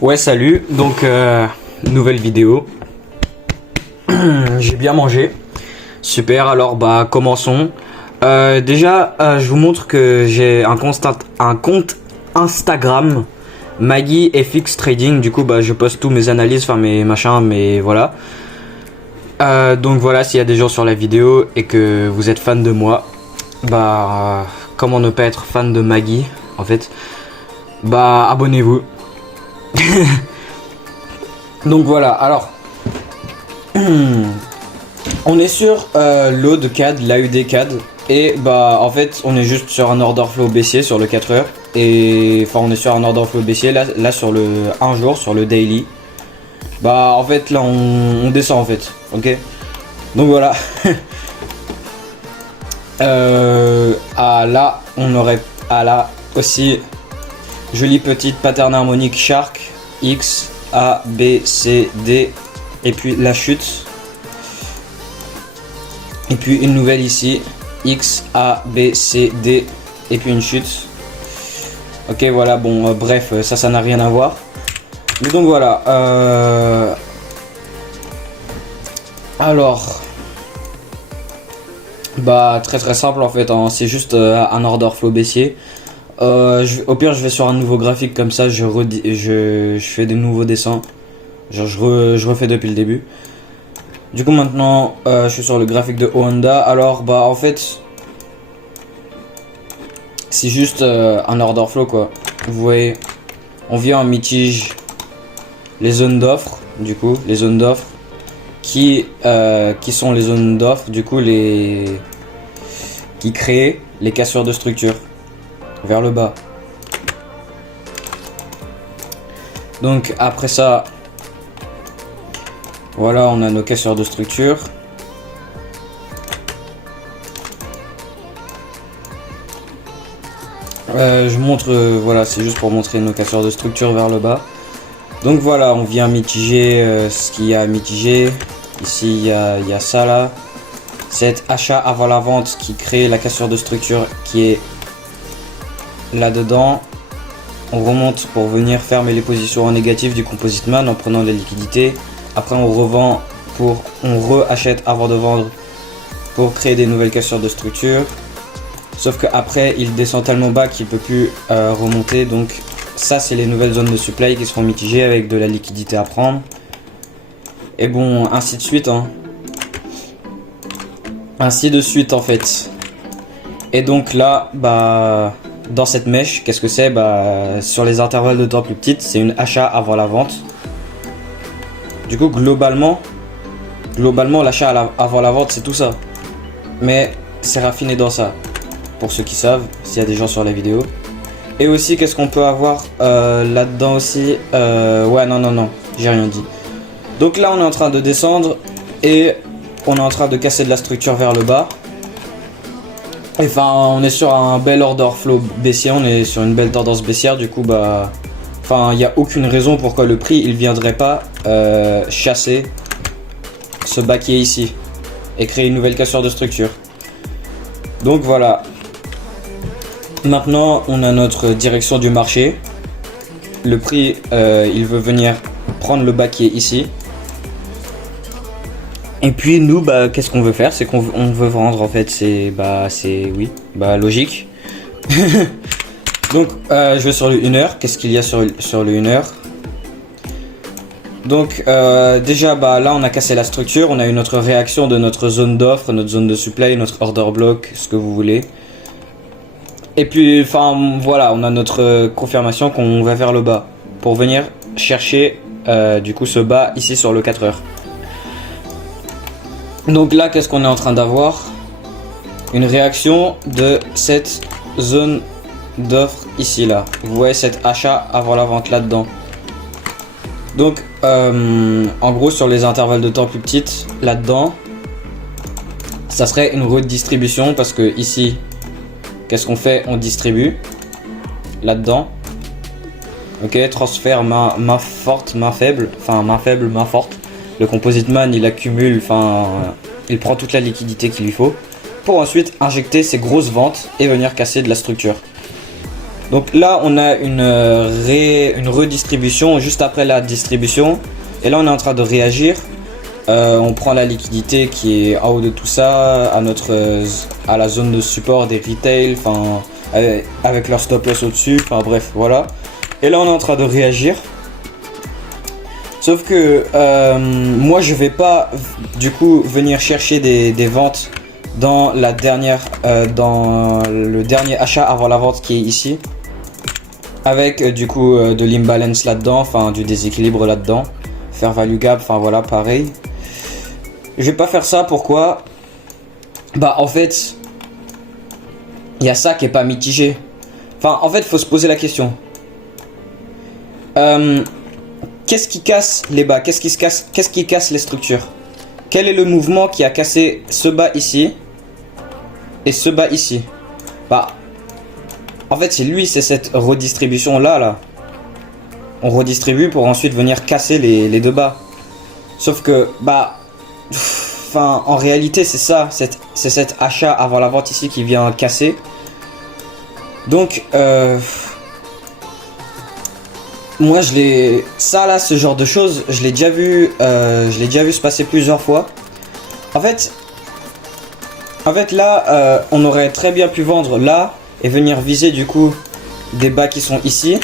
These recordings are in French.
Ouais, salut, donc nouvelle vidéo. J'ai bien mangé. Super, alors bah commençons. Déjà, je vous montre que j'ai un compte Instagram, Maggie FX Trading. Du coup, bah je poste tous mes analyses, enfin mes machins, mais voilà. Donc voilà, s'il y a des gens sur la vidéo et que vous êtes fan de moi, bah comment ne pas être fan de Maggie en fait. Bah abonnez-vous. Donc voilà, alors on est sur l'AUD CAD, l'AUD CAD, et bah en fait on est juste sur un order flow baissier sur le 4 heures, et enfin on est sur un order flow baissier là sur le 1 jour, sur le daily. Bah en fait là on descend en fait, ok. Donc voilà. Là on aurait là aussi jolie petite pattern harmonique Shark X A B C D, et puis la chute, et puis une nouvelle ici X A B C D, et puis une chute. Ok, voilà, bon bref, ça n'a rien à voir, mais donc voilà. Alors bah très simple en fait, hein. C'est juste un order flow baissier. Au pire je vais sur un nouveau graphique, comme ça je fais des nouveaux dessins, genre je refais depuis le début. Du coup maintenant je suis sur le graphique de Honda. Alors bah en fait c'est juste un order flow quoi. Vous voyez, on vient en mitige les zones d'offre, du coup les zones d'offre qui sont les zones d'offre, du coup qui créent les cassures de structure vers le bas. Donc après ça, voilà, on a nos casseurs de structure. Je montre, voilà, c'est juste pour montrer nos casseurs de structure vers le bas. Donc voilà, on vient mitiger ce qu'il y a à mitiger. Ici il y a ça là, cet achat avant la vente qui crée la cassure de structure qui est là dedans. On remonte pour venir fermer les positions en négatif du Composite Man en prenant les liquidités. Après on revend on re-achète avant de vendre pour créer des nouvelles cassures de structure. Sauf que après il descend tellement bas qu'il peut plus remonter. Donc ça c'est les nouvelles zones de supply qui seront mitigées avec de la liquidité à prendre. Et bon, ainsi de suite, hein. Ainsi de suite en fait. Et donc là, bah dans cette mèche, qu'est-ce que c'est? Bah sur les intervalles de temps plus petites, c'est une achat avant la vente. Du coup globalement l'achat avant la vente c'est tout ça. Mais c'est raffiné dans ça, pour ceux qui savent, s'il y a des gens sur la vidéo. Et aussi qu'est-ce qu'on peut avoir là-dedans aussi, ouais non, j'ai rien dit. Donc là on est en train de descendre et on est en train de casser de la structure vers le bas. Enfin on est sur un bel order flow baissier, on est sur une belle tendance baissière. Du coup bah enfin il n'y a aucune raison pourquoi le prix il viendrait pas chasser ce bas qui est ici et créer une nouvelle cassure de structure. Donc voilà. Maintenant on a notre direction du marché. Le prix il veut venir prendre le bas qui est ici. Et puis nous bah qu'est-ce qu'on veut faire, c'est qu'on veut vendre en fait, c'est logique. Donc je vais sur le 1 heure, qu'est-ce qu'il y a sur le 1 heure. Donc déjà bah là on a cassé la structure, on a eu notre réaction de notre zone d'offre, notre zone de supply, notre order block, ce que vous voulez. Et puis enfin voilà, on a notre confirmation qu'on va vers le bas pour venir chercher du coup ce bas ici sur le 4 heures. Donc là qu'est-ce qu'on est en train d'avoir? Une réaction de cette zone d'offre ici là. Vous voyez cet achat avant la vente là dedans. Donc en gros sur les intervalles de temps plus petites là dedans, ça serait une redistribution, parce que ici qu'est-ce qu'on fait? On distribue là dedans. Ok, transfert main forte, main faible, enfin main faible, main forte. Le Composite Man il accumule, enfin il prend toute la liquidité qu'il lui faut pour ensuite injecter ses grosses ventes et venir casser de la structure. Donc là on a une redistribution juste après la distribution. Et là on est en train de réagir. On prend la liquidité qui est en haut de tout ça, à la zone de support des retail, enfin avec leur stop loss au-dessus, enfin bref, voilà. Et là on est en train de réagir. Sauf que moi je vais pas du coup venir chercher des ventes dans la dernière, dans le dernier achat avant la vente qui est ici. Avec du coup de l'imbalance là-dedans, enfin du déséquilibre là-dedans. Fair value gap, enfin voilà, pareil. Je vais pas faire ça, pourquoi? Bah en fait, il y a ça qui est pas mitigé. Enfin en fait, faut se poser la question. Qu'est-ce qui casse les bas? Qu'est-ce qui casse les structures? Quel est le mouvement qui a cassé ce bas ici et ce bas ici? Bah en fait c'est cette redistribution là. On redistribue pour ensuite venir casser les deux bas. Sauf que bah enfin en réalité c'est ça, c'est cet achat avant la vente ici qui vient casser. Donc moi ce genre de choses je l'ai déjà vu se passer plusieurs fois. En fait là on aurait très bien pu vendre là et venir viser du coup des bas qui sont ici.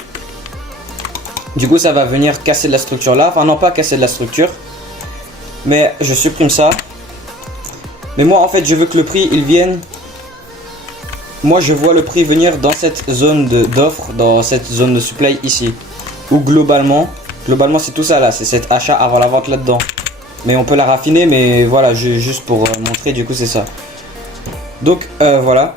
Du coup ça va venir casser de la structure là, enfin non pas casser de la structure, mais je supprime ça. Mais moi en fait je veux que le prix il vienne. Moi je vois le prix venir dans cette zone d'offre, dans cette zone de supply ici. Ou globalement c'est tout ça là, c'est cet achat avant la vente là-dedans. Mais on peut la raffiner, mais voilà, juste pour montrer, du coup c'est ça. Donc voilà.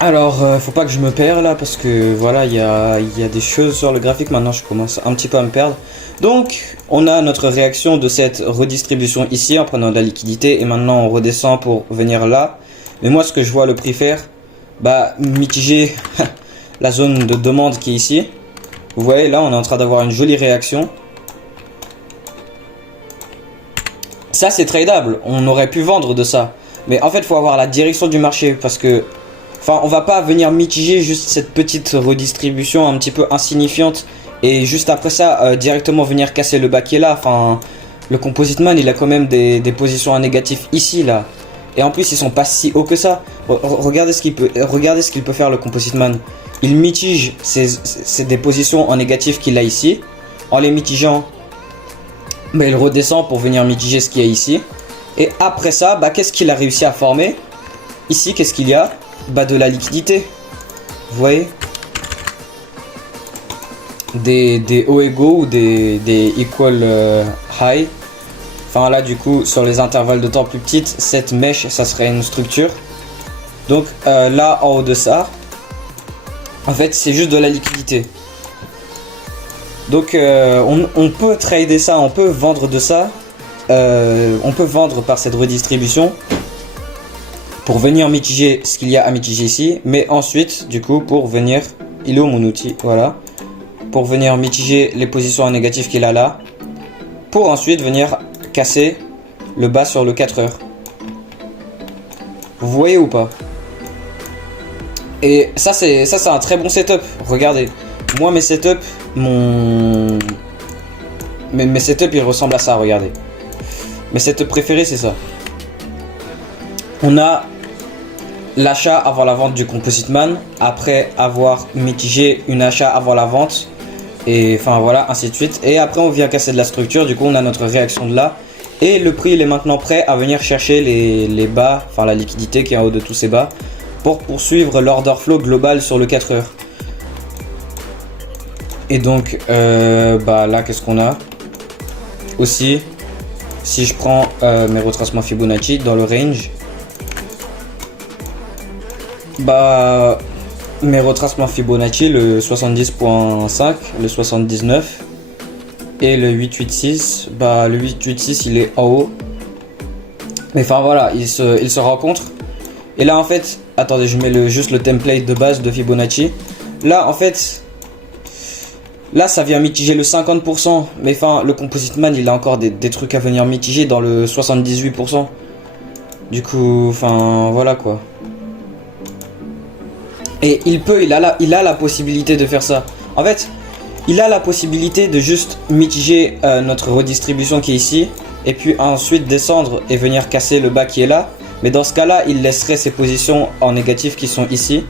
Alors faut pas que je me perds là, parce que voilà, il y a des choses sur le graphique, maintenant je commence un petit peu à me perdre. Donc on a notre réaction de cette redistribution ici en prenant de la liquidité, et maintenant on redescend pour venir là. Mais moi ce que je vois le prix faire, bah mitiger la zone de demande qui est ici. Vous voyez là on est en train d'avoir une jolie réaction. Ça c'est tradable, on aurait pu vendre de ça. Mais en fait il faut avoir la direction du marché, parce que enfin on va pas venir mitiger juste cette petite redistribution un petit peu insignifiante et juste après ça directement venir casser le bas qui est là. Enfin le composite man il a quand même des positions à négatif ici là. Et en plus ils sont pas si hauts que ça. Regardez ce qu'il peut faire le composite man. Il mitige des positions en négatif qu'il a ici. En les mitigeant, bah, il redescend pour venir mitiger ce qu'il y a ici. Et après ça, bah, qu'est-ce qu'il a réussi à former? Ici, qu'est-ce qu'il y a? Bah, de la liquidité. Vous voyez? Des hauts égaux ou des equal high. Enfin là du coup sur les intervalles de temps plus petites, cette mèche ça serait une structure. Donc là en haut de ça, en fait c'est juste de la liquidité. Donc on peut trader ça, on peut vendre de ça. On peut vendre par cette redistribution pour venir mitiger ce qu'il y a à mitiger ici. Mais ensuite du coup pour venir, il est où mon outil? Voilà. Pour venir mitiger les positions en négatif qu'il a là. Pour ensuite venir casser le bas sur le 4 heures. Vous voyez ou pas? Et ça c'est un très bon setup. Regardez, moi mes setups, mes setups ils ressemblent à ça. Regardez, mes setups préférés c'est ça. On a l'achat avant la vente du composite man, après avoir mitigé une achat avant la vente, et enfin voilà, ainsi de suite. Et après on vient casser de la structure, du coup on a notre réaction de là. Et le prix il est maintenant prêt à venir chercher les bas, enfin la liquidité qui est en haut de tous ces bas, pour poursuivre l'order flow global sur le 4 heures. Et donc bah là qu'est-ce qu'on a? Aussi, si je prends mes retracements Fibonacci dans le range, bah mes retracements Fibonacci, le 70.5, le 79 et le 886, bah le 886 il est en haut. Mais enfin voilà, il se rencontre. Et là en fait, attendez, je mets juste le template de base de Fibonacci. Là en fait, là ça vient mitiger le 50%. Mais enfin le composite man il a encore des trucs à venir mitiger dans le 78%. Du coup, enfin voilà quoi. Et il a la possibilité de faire ça. En fait, il a la possibilité de juste mitiger notre redistribution qui est ici, et puis ensuite descendre et venir casser le bas qui est là. Mais dans ce cas-là, il laisserait ses positions en négatif qui sont ici.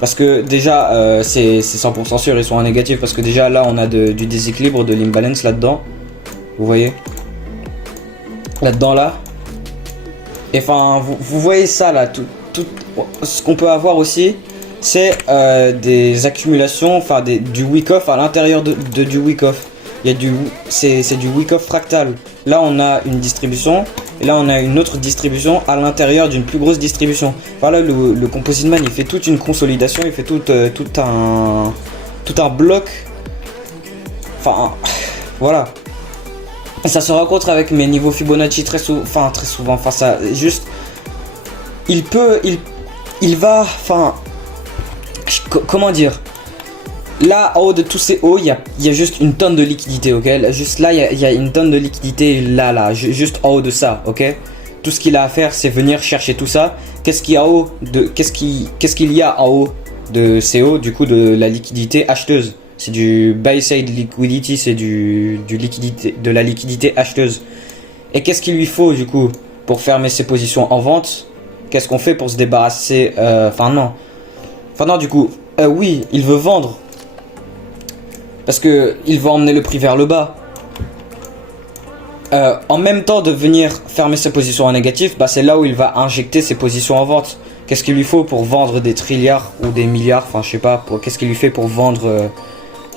Parce que déjà, c'est 100% sûr, ils sont en négatif. Parce que déjà, là, on a du déséquilibre, de l'imbalance là-dedans. Vous voyez? Là-dedans, là. Et enfin, vous voyez ça, là. Tout ce qu'on peut avoir aussi, c'est des accumulations, enfin du weak-off à l'intérieur du weak-off. C'est du weak-off fractal. Là, on a une distribution. Et là, on a une autre distribution à l'intérieur d'une plus grosse distribution. Voilà, le Composite Man, il fait toute une consolidation, il fait tout un bloc. Enfin, voilà. Et ça se rencontre avec mes niveaux Fibonacci très souvent. Enfin, ça, juste, il va, enfin, comment dire. Là, en haut de tous ces hauts, il y a juste une tonne de liquidité, ok? Là, juste là, il y a une tonne de liquidité, là, juste en haut de ça, ok? Tout ce qu'il a à faire, c'est venir chercher tout ça. Qu'est-ce qu'il y a en haut de ces hauts, du coup, de la liquidité acheteuse? C'est du buy side liquidity, c'est de la liquidité acheteuse. Et qu'est-ce qu'il lui faut, du coup, pour fermer ses positions en vente? Qu'est-ce qu'on fait pour se débarrasser? Du coup, oui, il veut vendre. Parce que il va emmener le prix vers le bas. En même temps de venir fermer ses positions en négatif, c'est là où il va injecter ses positions en vente. Qu'est-ce qu'il lui faut pour vendre des trilliards ou des milliards? Enfin, je sais pas. Qu'est-ce qu'il lui fait pour vendre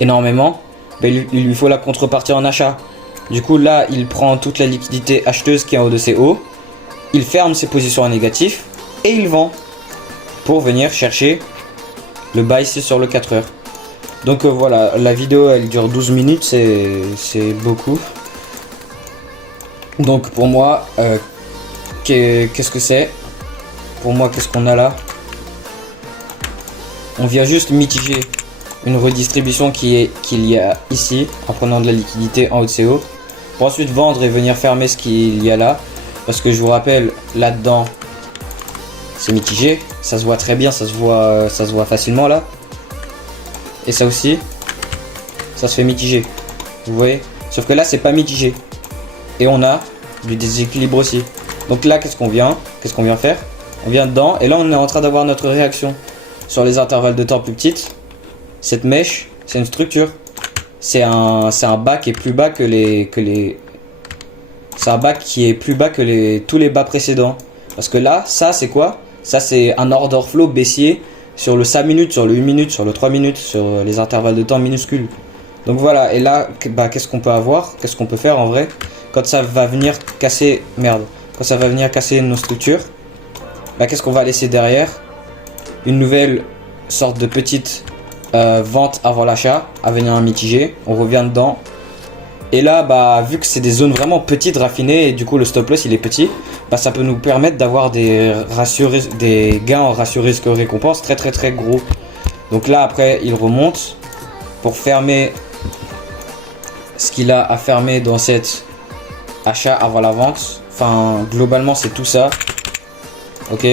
énormément? Il lui faut la contrepartie en achat. Du coup, là, il prend toute la liquidité acheteuse qui est en haut de ses hauts. Il ferme ses positions en négatif et il vend pour venir chercher le bas ici sur le 4 heures. Donc voilà, la vidéo elle dure 12 minutes, c'est beaucoup. Donc pour moi, qu'est-ce que c'est? Pour moi, qu'est-ce qu'on a là? On vient juste mitiger une redistribution qu'il y a ici, en prenant de la liquidité en haut de ces hauts. Pour ensuite vendre et venir fermer ce qu'il y a là. Parce que je vous rappelle, là-dedans, c'est mitigé. Ça se voit très bien, ça se voit facilement là. Et ça aussi, ça se fait mitiger. Vous voyez? Sauf que là, c'est pas mitigé. Et on a du déséquilibre aussi. Donc là, qu'est-ce qu'on vient faire? On vient dedans. Et là, on est en train d'avoir notre réaction. Sur les intervalles de temps plus petites, cette mèche, c'est une structure. C'est un bas qui est plus bas que les... C'est un bas qui est plus bas que tous les bas précédents. Parce que là, ça, c'est quoi? Ça, c'est un order flow baissier sur le 5 minutes, sur le 1 minute, sur le 3 minutes, sur les intervalles de temps minuscules. Donc voilà, et là, qu'est-ce qu'on peut avoir? Qu'est-ce qu'on peut faire en vrai? Quand ça va venir casser... Merde. Quand ça va venir casser nos structures, qu'est-ce qu'on va laisser derrière? Une nouvelle sorte de petite vente avant l'achat, à venir mitiger. On revient dedans. Et là, vu que c'est des zones vraiment petites, raffinées, et du coup le stop loss il est petit, ça peut nous permettre d'avoir des gains en ratio risque-récompense très très très gros. Donc là après il remonte pour fermer ce qu'il a à fermer dans cet achat avant la vente. Enfin globalement c'est tout ça. Ok.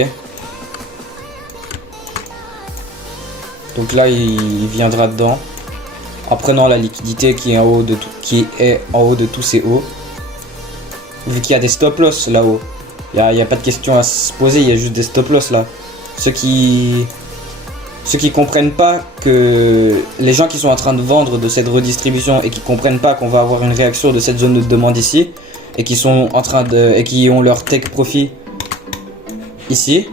Donc là il viendra dedans. En prenant la liquidité qui est en haut de tous ces hauts. Vu qu'il y a des stop loss là-haut. Il n'y a pas de question à se poser, il y a juste des stop loss là. Ceux qui comprennent pas que les gens qui sont en train de vendre de cette redistribution et qui comprennent pas qu'on va avoir une réaction de cette zone de demande ici et qui sont en train et qui ont leur take profit ici,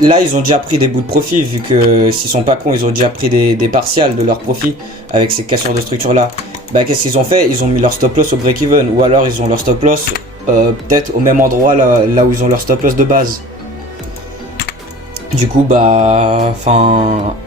là, ils ont déjà pris des bouts de profit, vu que s'ils sont pas cons, ils ont déjà pris des partials de leur profit avec ces cassures de structure là. Qu'est-ce qu'ils ont fait? Ils ont mis leur stop loss au break-even, ou alors ils ont leur stop loss peut-être au même endroit là où ils ont leur stop loss de base. Du coup,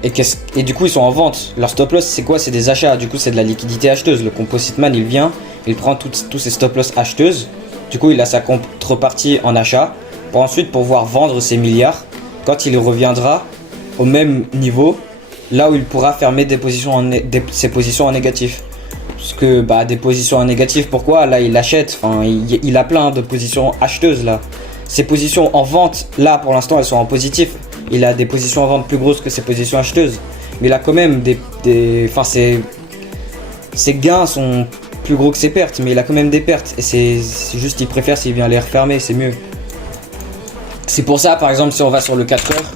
et du coup, ils sont en vente. Leur stop loss, c'est quoi? C'est des achats. Du coup, c'est de la liquidité acheteuse. Le Composite Man, il vient, il prend tous ces stop loss acheteuses. Du coup, il a sa contrepartie en achat pour ensuite pouvoir vendre ses milliards. Quand il reviendra au même niveau, là où il pourra fermer ses positions en négatif. Parce que des positions en négatif, pourquoi? Là il achète, il a plein de positions acheteuses là. Ses positions en vente, là pour l'instant elles sont en positif. il a des positions à vendre plus grosses que ses positions acheteuses. Mais il a quand même enfin, ses gains sont plus gros que ses pertes, mais il a quand même des pertes. Et c'est juste, il préfère s'il vient les refermer, c'est mieux. C'est pour ça, par exemple, si on va sur le 4 heures,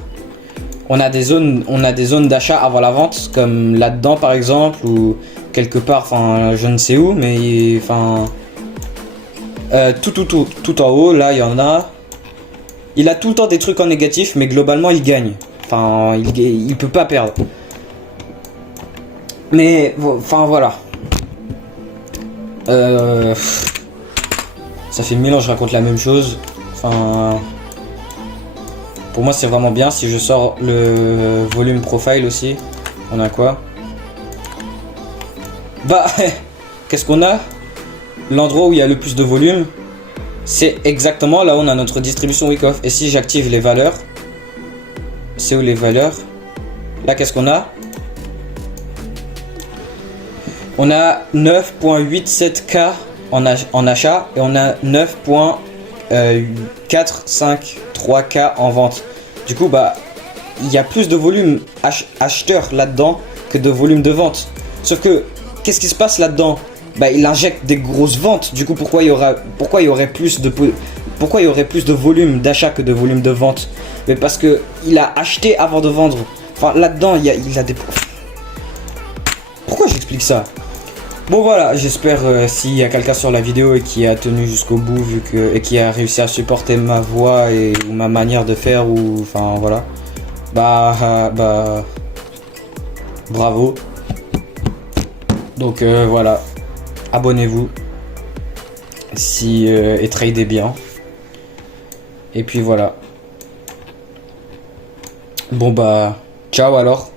on a des zones d'achat avant la vente, comme là-dedans par exemple, ou quelque part, enfin, je ne sais où, mais enfin, tout en haut, là, il y en a. Il a tout le temps des trucs en négatif, mais globalement, il gagne. Enfin, il peut pas perdre. Mais, enfin, voilà. Ça fait 1000 ans que je raconte la même chose. Enfin, pour moi, c'est vraiment bien. Si je sors le volume profile aussi, on a quoi? Bah, qu'est-ce qu'on a? L'endroit où il y a le plus de volume, c'est exactement là où on a notre distribution week-off. Et si j'active les valeurs, c'est où les valeurs? Là, qu'est-ce qu'on a? On a 9.87K en achat et on a 9.453K en vente. Du coup, bah, il y a plus de volume acheteur là-dedans que de volume de vente. Sauf que, qu'est-ce qui se passe là-dedans? Bah, il injecte des grosses ventes. Du coup, pourquoi il y aurait plus de volume d'achat que de volume de vente? Mais parce que il a acheté avant de vendre. Enfin, là-dedans, il a des... Pourquoi j'explique ça? Bon voilà, j'espère s'il y a quelqu'un sur la vidéo et qui a tenu jusqu'au bout et qui a réussi à supporter ma voix ou ma manière de faire ou enfin voilà. Bah bravo. Donc voilà. Abonnez-vous et tradez bien. Et puis voilà. Bon bah ciao alors.